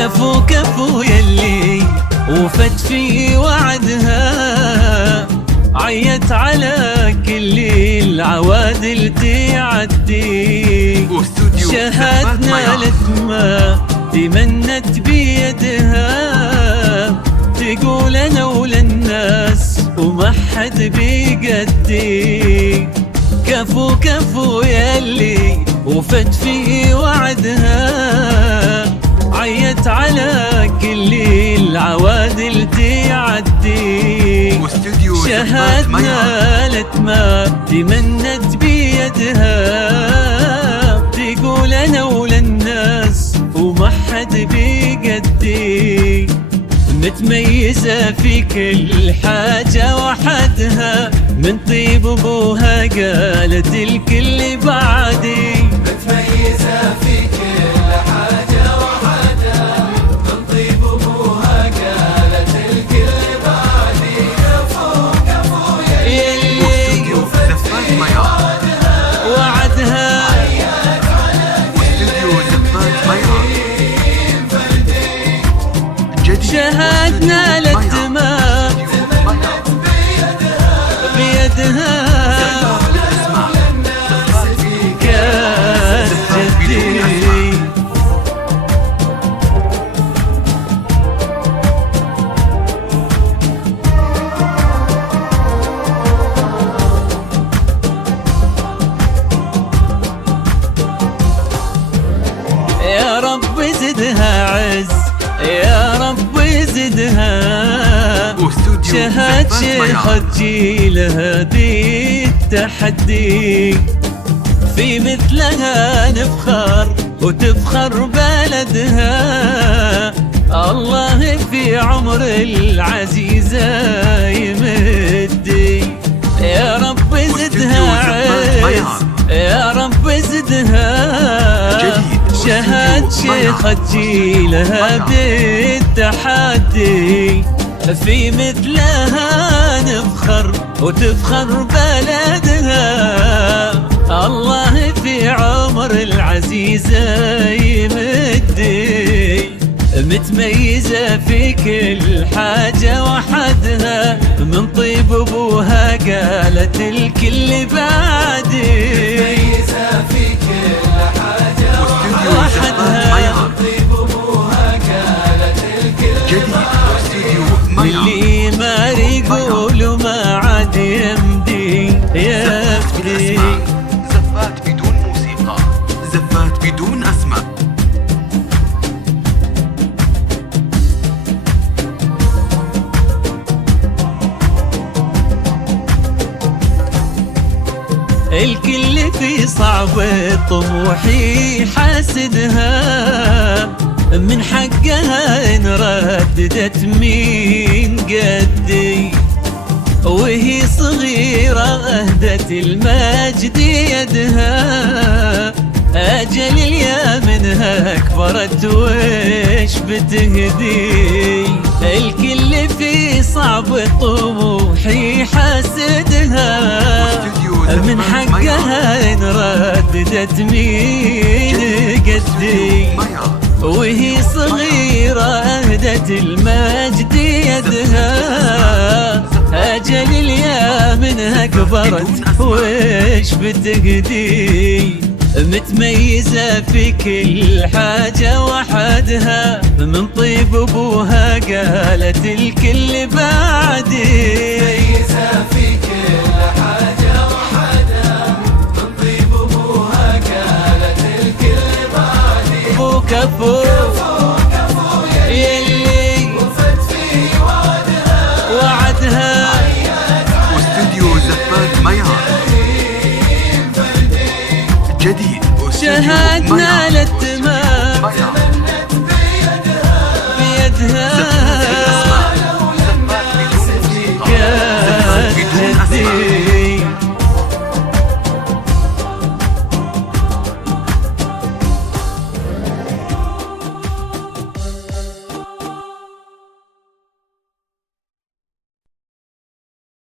كفو كفو يلي وفت في وعدها، عيت على كل العوادل تعدي. شهدنا لثما تمنت بيدها، تقول انا وللناس وما حد بيقدي. كفو كفو يلي وفت في وعدها، عيت على كل العوادل تعدي. شهدنا لتما تمنت بيدها، تقول انا وللناس وما حد بيقدي. متميزة في كل حاجة وحدها، من طيب ابوها قالت الكل بعدي. متميزة في كل حاجة وحدها، من طيب ابوها قالت الكل بعدي. كفو كفو يلي وفت في وعدها، عيت على شهدنا للدماء بيدها، كان جدي. يا رب زدها عز، يا رب زدها، شهد شيخة جيلها ذي التحدي. في مثلها نفخر وتفخر بلدها، الله في عمر العزيزة يمدي. يا رب زدها عز، يا رب زدها، شهد شيخة جيلها بالتحدي. في مثلها نفخر وتفخر بلدها، الله في عمر العزيزة يمدي. متميزة في كل حاجة وحدها، من طيب ابوها قالت الكل بعدي. متميزة في كل حاجة وحدها، من طيب ابوها قالت الكل بعدي. اللي ما يقول ما عاد يمدي يفدي. زفات بدون موسيقى، زفات بدون أسماء. الكل في صعب طموحي حاسدها، من حقها إن رددت مين قدي. وهي صغيرة أهدت المجد يدها، أجل اليا منها كبرت وش بتهدي. الكل في صعب طموحي حاسدها، من حقها إن رددت مين قدي. وهي صغيرة أهدت المجد يدها، أجل اليا منها كبرت وش بتهدي. متميزة في كل حاجة وحدها، من طيب ابوها قالت الكل بعدي. متميزة في كل حاجة وحدها، من طيب ابوها قالت الكل بعدي. كفو كفو كفو يلي وفت في وعدها، واستوديو زفات ميار جديد. شهدنا للتمام تمنت بيدها، بيدها.